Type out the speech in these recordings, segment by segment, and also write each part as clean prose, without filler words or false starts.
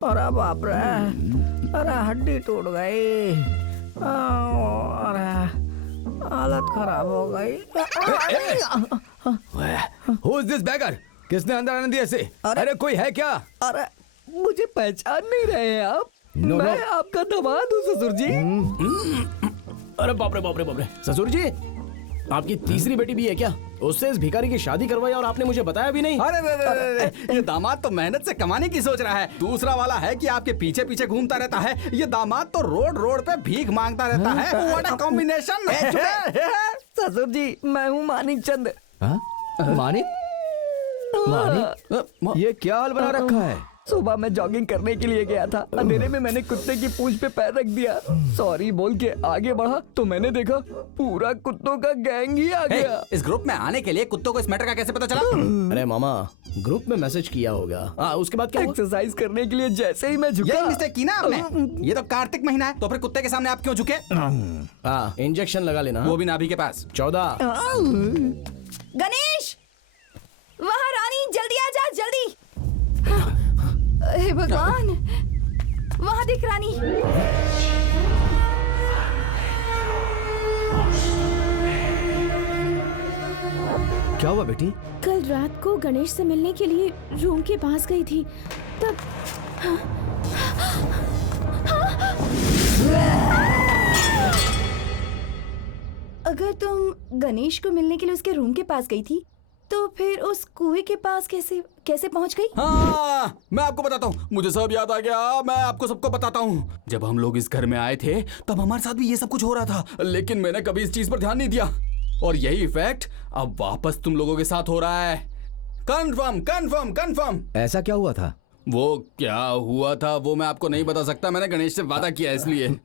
अरे बाप रे, अरे हड्डी टूट गई, अरे हालत खराब हो गई। Who is this beggar? किसने अंदर आने दिया इसे? अरे कोई है क्या? अरे मुझे पहचान नहीं रहे हैं आप? मैं आपका दामाद हूँ ससुर जी। अरे बाप रे बाप रे बाप रे, ससुर जी आपकी तीसरी बेटी भी है क्या? उससे इस भिखारी की शादी करवाई और आपने मुझे बताया भी नहीं। अरे ये दामाद तो मेहनत से कमाने की सोच रहा है। दूसरा वाला है कि आपके पीछे पीछे घूमता रहता है। ये दामाद तो रोड रोड पे भीख मांगता रहता है। What a combination. ससुर जी मैं हूँ मानिक चंद। मानिक? मानिक? ये क्या हाल बना रखा है? सुबह मैं जॉगिंग करने के लिए गया था, अंधेरे में मैंने कुत्ते की पूंछ पे पैर रख दिया। सॉरी बोल के आगे बढ़ा तो मैंने देखा पूरा कुत्तों का गैंग ही आ गया। इस ग्रुप में आने के लिए कुत्तों को इस मैटर का कैसे पता चला? अरे मामा ग्रुप में मैसेज किया होगा। उसके बाद क्या हुआ? एक्सरसाइज करने के लिए जैसे ही मैं झुका, यही मिस्टेक की ना आपने। ये तो कार्तिक महीना है, तो फिर कुत्ते के सामने आप क्यों झुके? इंजेक्शन लगा लेना। वो भी नाभि के पास। 14। गणेश, वहाँ रानी, जल्दी आ जा जल्दी। हे भगवान, वहाँ दिख रानी। क्या हुआ बेटी? कल रात को गणेश से मिलने के लिए रूम के पास गई थी, तब अगर तुम गणेश को मिलने के लिए उसके रूम के पास गई थी तो फिर उस कुएं के पास कैसे पहुंच गई? हाँ, मैं आपको बताता हूँ। मुझे सब याद आ गया। मैं आपको सबको बताता हूँ। जब हम लोग इस घर में आए थे तब हमारे साथ भी ये सब कुछ हो रहा था, लेकिन मैंने कभी इस चीज पर ध्यान नहीं दिया। और यही इफेक्ट अब वापस तुम लोगों के साथ हो रहा है। Confirm confirm confirm. ऐसा क्या हुआ था? वो क्या हुआ था वो मैं आपको नहीं बता सकता। मैंने गणेश से वादा किया इसलिए।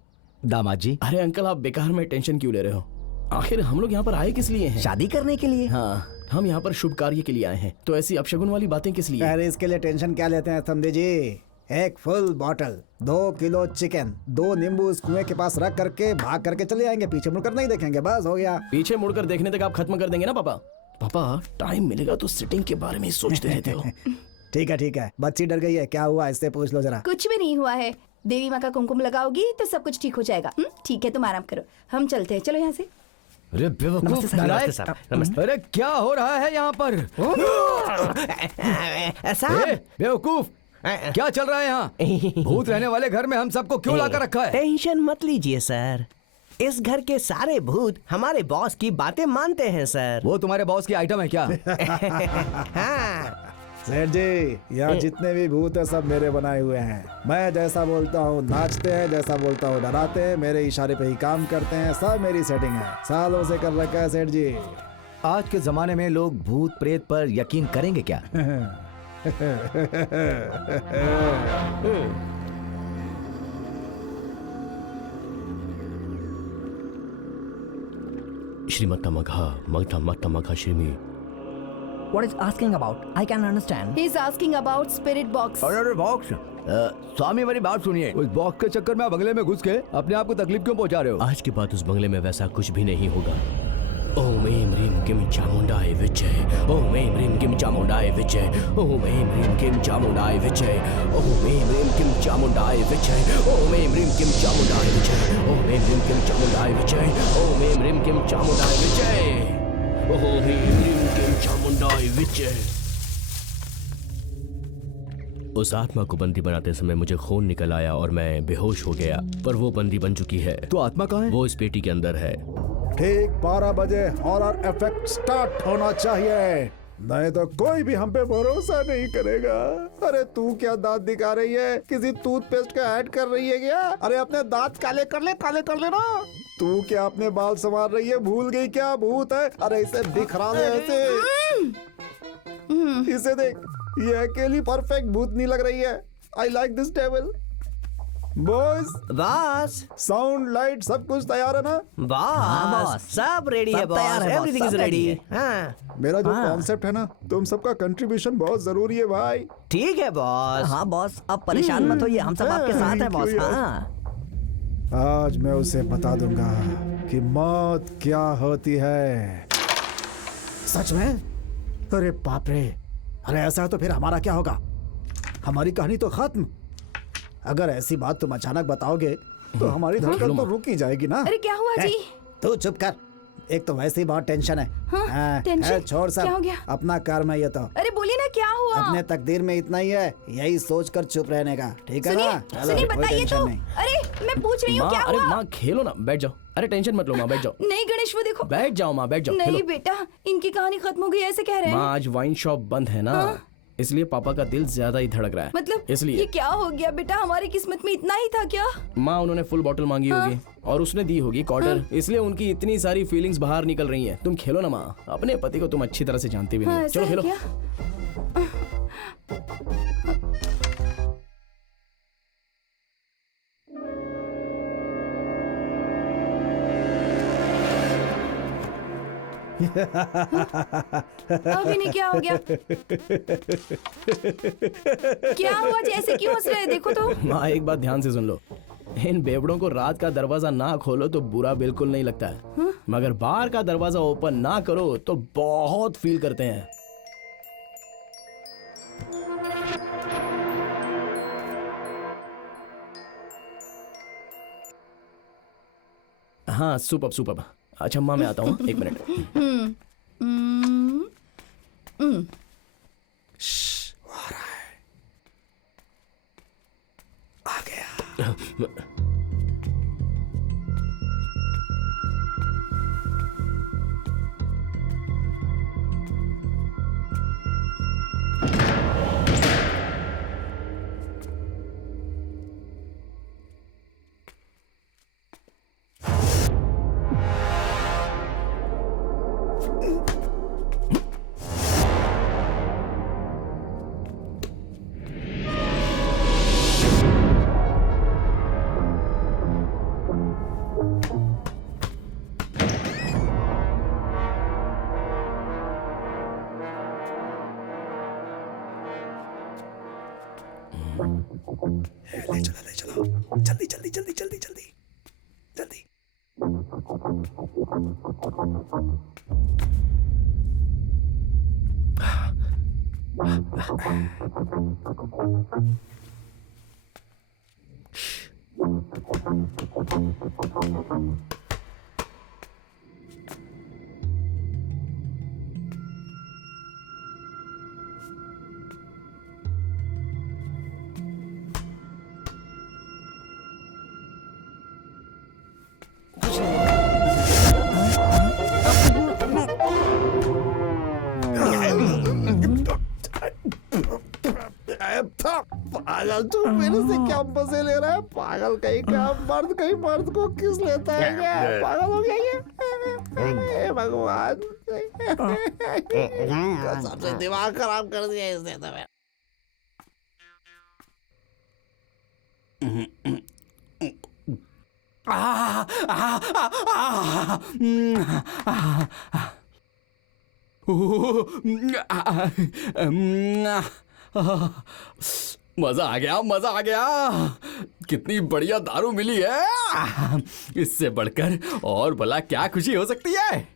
दामाद जी, अरे अंकल आप बेकार में टेंशन क्यों ले रहे हो? आखिर हम लोग यहाँ पर आए किस लिए हैं? शादी करने के लिए। हाँ, हम यहाँ पर शुभ कार्य के लिए आए हैं, तो ऐसी अपशगुन वाली बातें किस लिए? अरे इसके लिए टेंशन क्या लेते हैं समझे जी। एक फुल बॉटल, 2 किलो चिकन, 2 नींबू इस कुएं के पास रख करके भाग करके चले आएंगे, पीछे मुड़कर नहीं देखेंगे, बस हो गया। पीछे मुड़कर देखने तक आप खत्म कर देंगे ना पापा? पापा टाइम मिलेगा तो सिटिंग के बारे में सोचते रहते हो। ठीक है, बच्ची डर गई है, क्या हुआ इससे पूछ लो जरा। कुछ भी नहीं हुआ है। देवी माँ का कुमकुम लगाओगी तो सब कुछ ठीक हो जाएगा। ठीक है, तुम आराम करो, हम चलते हैं। चलो यहाँ से। अरे बेवकूफ नालायक। अरे क्या हो रहा है यहाँ पर? बेवकूफ, क्या चल रहा है यहाँ? भूत रहने वाले घर में हम सबको क्यों लाकर रखा है? टेंशन मत लीजिए सर, इस घर के सारे भूत हमारे बॉस की बातें मानते हैं सर। वो तुम्हारे बॉस की आइटम है क्या? हाँ। सेठ जी, यहाँ जितने भी भूत है सब मेरे बनाए हुए हैं। मैं जैसा बोलता हूँ नाचते हैं, जैसा बोलता हूँ डराते हैं, मेरे इशारे पे ही काम करते हैं। सब मेरी सेटिंग है, सालों से कर रखा है सेठ जी। आज के जमाने में लोग भूत प्रेत पर यकीन करेंगे क्या? श्रीमत्तमघा Shrimi. What is asking about? I can understand. He is asking about spirit box. अरे बॉक्स, स्वामी मेरी बात सुनिए। उस बॉक्स के चक्कर में बंगले में घुस के अपने आप को तकलीफ क्यों पहुंचा रहे हो? आज के बाद उस बंगले में वैसा कुछ भी नहीं होगा। ओम ऐं ह्रीं क्लीं चामुंडाय विच्चे। ओम ऐं ह्रीं क्लीं चामुंडाय विच्चे। ओम ऐं ह्रीं क्लीं चामुंडाय विच्चे। ओम ऐं ह्रीं क्लीं चामुंडाय विच्चे। ओम ऐं ह्रीं क्लीं चामुंडाय विच्चे। ओम ऐं ह्रीं क्लीं चामुंडाय विच्चे। ओम ऐं ह्रीं क्लीं चामुंडाय विच्चे। ओम ऐं ह्रीं क्लीं चामुंडाय विच्चे। उस आत्मा को बंदी बनाते समय मुझे खून निकल आया और मैं बेहोश हो गया, पर वो बंदी बन चुकी है। तो आत्मा कहाँ है? वो इस पेटी के अंदर है। ठीक 12 बजे हॉरर इफेक्ट स्टार्ट होना चाहिए, नहीं तो कोई भी हम पे भरोसा नहीं करेगा। अरे तू क्या दांत दिखा रही है? किसी टूथपेस्ट का ऐड कर रही है क्या? अरे अपने दांत काले कर ले ना। तू क्या अपने बाल संवार रही है? भूल गई क्या भूत है? अरे इसे बिखरा ले ऐसे। इसे देख, ये अकेली परफेक्ट भूत नहीं लग रही है। I like this devil. Boss, sound light सब कुछ तैयार है ना? बॉस सब रेडी है बॉस, एवरीथिंग इज रेडी। हाँ मेरा जो कॉन्सेप्ट है ना, तुम सबका कंट्रीब्यूशन बहुत जरूरी है भाई। ठीक है बॉस। हाँ बॉस, अब परेशान मत होइए, हम सब आपके साथ हैं बॉस। हाँ आज मैं उसे बता दूंगा कि मौत क्या होती है। सच में? अरे बाप रे, अरे ऐसा है तो फिर हमारा क्या होगा? हमारी कहानी तो खत्म। अगर ऐसी बात तुम अचानक बताओगे तो हमारी धड़कन तो रुक ही जाएगी ना। अरे क्या हुआ जी? तू चुप कर, एक तो वैसे ही बहुत टेंशन है। हाँ, टेंशन? छोड़ सब, क्या हो गया? अपना कर्म है ये तो। अरे बोलिए ना क्या हुआ? अपने तकदीर में इतना ही है, यही सोचकर चुप रहने का, ठीक है ना? चलो, सुनिए कोई बताइए टेंशन तो। नहीं। अरे मैं पूछ रही हूँ माँ, क्या अरे हुआ? माँ खेलो ना, बैठ जाओ। अरे टेंशन मत लो माँ, बैठ जाओ। नहीं गणेश वो देखो। बैठ जाओ माँ, बैठ जाओ, नहीं खेलो। बेटा, इनकी कहानी खत्म हो गई ऐसे कह रहे हैं। माँ आज वाइन शॉप बंद है ना, इसलिए पापा का दिल ज्यादा ही धड़क रहा है। मतलब इसलिए ये क्या हो गया बेटा, हमारी किस्मत में इतना ही था क्या? माँ उन्होंने फुल बॉटल मांगी होगी और उसने दी होगी क्वार्टर, इसलिए उनकी इतनी सारी फीलिंग्स बाहर निकल रही हैं। तुम खेलो ना माँ, अपने पति को तुम अच्छी तरह से जानती भी नहीं हो। ऐसा चलो है खेलो। क्या? अभी नहीं, क्या हो गया? क्या हुआ, जैसे क्यों हंस रहे हैं? देखो तो। माँ एक बात ध्यान से सुन लो, इन बेवड़ों को रात का दरवाजा ना खोलो तो बुरा बिल्कुल नहीं लगता है, मगर बाहर का दरवाजा ओपन ना करो तो बहुत फील करते हैं। हाँ सुपर सुपर। अच्छा माँ मैं आता हूँ, एक मिनट। ले चलो जल्दी जल्दी जल्दी जल्दी जल्दी जल्दी। पागल, तू मेरे से क्या मजे ले रहा है? पागल कहीं का, मर्द को किस लेता है क्या? पागल हो गया ये? हे भगवान, कसम से दिमाग खराब कर दिया इसने तो मेरा। मजा आ गया, मजा आ गया। कितनी बढ़िया दारू मिली है, इससे बढ़कर और भला क्या खुशी हो सकती है।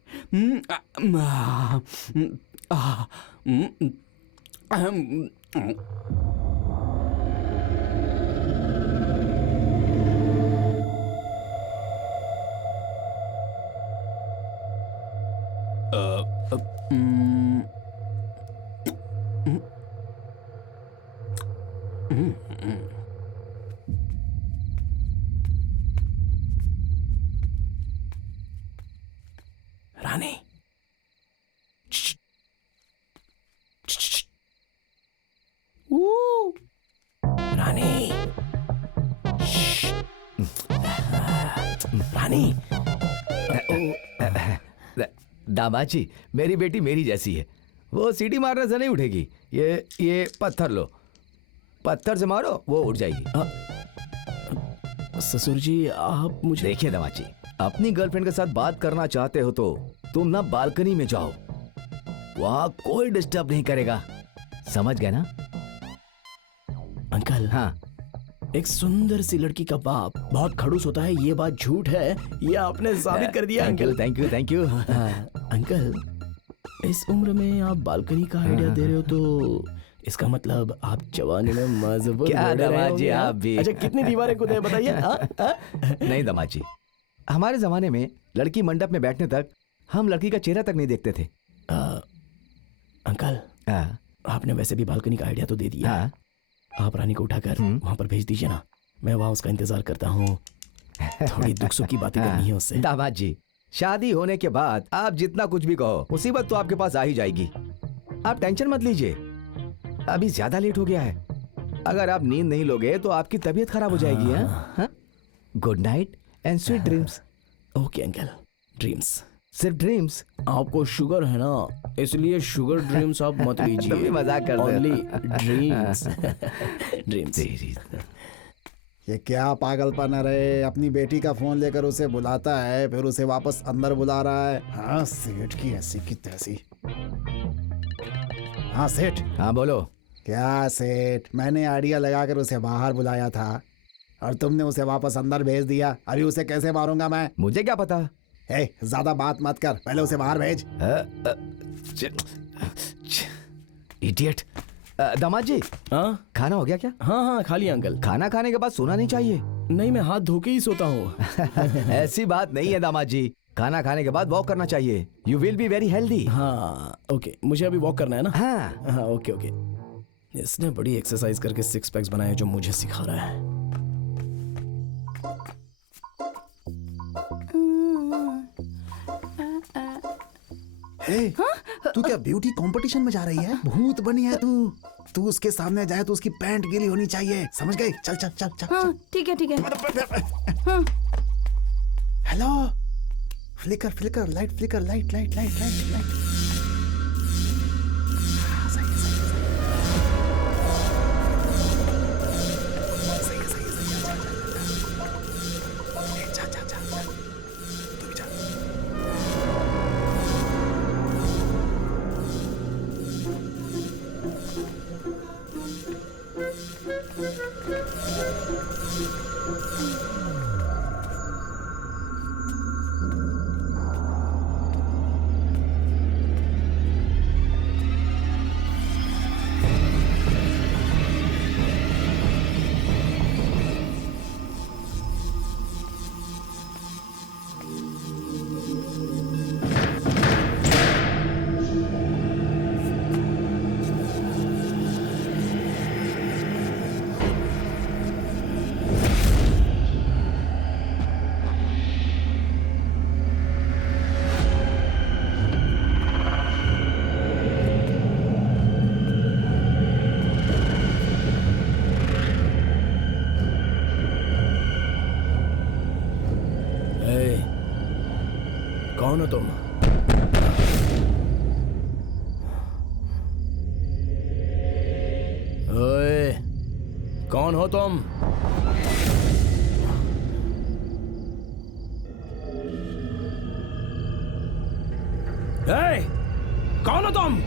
रानी रानी रानी। दामाद जी, मेरी बेटी मेरी जैसी है, वो सीटी मारने से नहीं उठेगी। ये पत्थर लो, पत्थर से मारो वो उठ जाएगी। ससुर जी आप मुझे देखिए दामाद जी, अपनी गर्लफ्रेंड के साथ बात करना चाहते हो तो तुम ना बालकनी में जाओ, वहां कोई डिस्टर्ब नहीं करेगा, समझ गए ना? अंकल हाँ, एक सुंदर सी लड़की का बाप बहुत खड़ूस होता है, ये बात झूठ है, ये आपने साबित कर दिया uncle. Thank you thank you. Uncle इस उम्र में आप बालकनी का आइडिया दे रहे हो तो इसका मतलब आप जवानी में मजबूत क्या घोड़े रहे दामाद जी, होंगे, हाँ? आप भी। अच्छा कितनी दीवारें कूदे बताइए। नहीं दामाद जी, हमारे जमाने में लड़की मंडप में बैठने तक हम लड़की का चेहरा तक नहीं देखते थे। अंकल हाँ, आपने वैसे भी बालकनी का आइडिया तो दे दिया। हाँ। आप रानी को उठाकर वहां पर भेज दीजिए ना, मैं वहां उसका इंतजार करता हूँ। थोड़ी दुख सुख की बातें करनी है उससे। दामाद जी, शादी होने के बाद आप जितना कुछ भी कहो मुसीबत तो आपके पास आ ही जाएगी। आप टेंशन मत लीजिए, अभी ज्यादा लेट हो गया है। अगर आप नींद नहीं लोगे तो आपकी तबीयत खराब हो जाएगी। हाँ? Good night and sweet dreams. Okay uncle, dreams. सिर्फ ड्रीम्स। आपको शुगर है ना, इसलिए शुगर ड्रीम्स आप मत लीजिए। तुम भी मजाक कर रहे हो। Only dreams. ड्रीम्स। ये क्या पागलपन है रे, अपनी बेटी का फोन लेकर उसे बुलाता है फिर उसे वापस अंदर बुला रहा है। हाँ सेठ की ऐसी की तैसी। हाँ सेठ। हाँ बोलो। क्या सेठ, मैंने आइडिया लगाकर उसे बाहर बुलाया था और तुमने उसे वापस अंदर भेज दिया। अभी उसे कैसे मारूंगा मैं? मुझे क्या पता। ज्यादा बात मत कर, पहले उसे बाहर भेज। इडियट। दामाद जी, हाँ खाना हो गया क्या? हाँ हाँ खा लिया अंकल। खाना खाने के बाद सोना नहीं चाहिए। नहीं, मैं हाथ धो के ही सोता हूँ। ऐसी बात नहीं है दामाद जी, खाना खाने के बाद वॉक करना चाहिए। You will be very healthy. हाँ ओके, मुझे अभी वॉक करना है ना। हाँ। हाँ ओके ओके। इसने बड़ी एक्सरसाइज करके 6 पैक्स बनाए जो मुझे सिखा रहा है। तू क्या ब्यूटी कंपटीशन में जा रही है? भूत बनी है तू। तू उसके सामने जाए तो उसकी पैंट गीली होनी चाहिए, समझ गई? चल चल चल चल। हाँ ठीक है ठीक है। Hello, flicker flicker light, flicker light light light light light. कौन हो तुम? ओए, कौन हो तुम? ए, कौन हो तुम?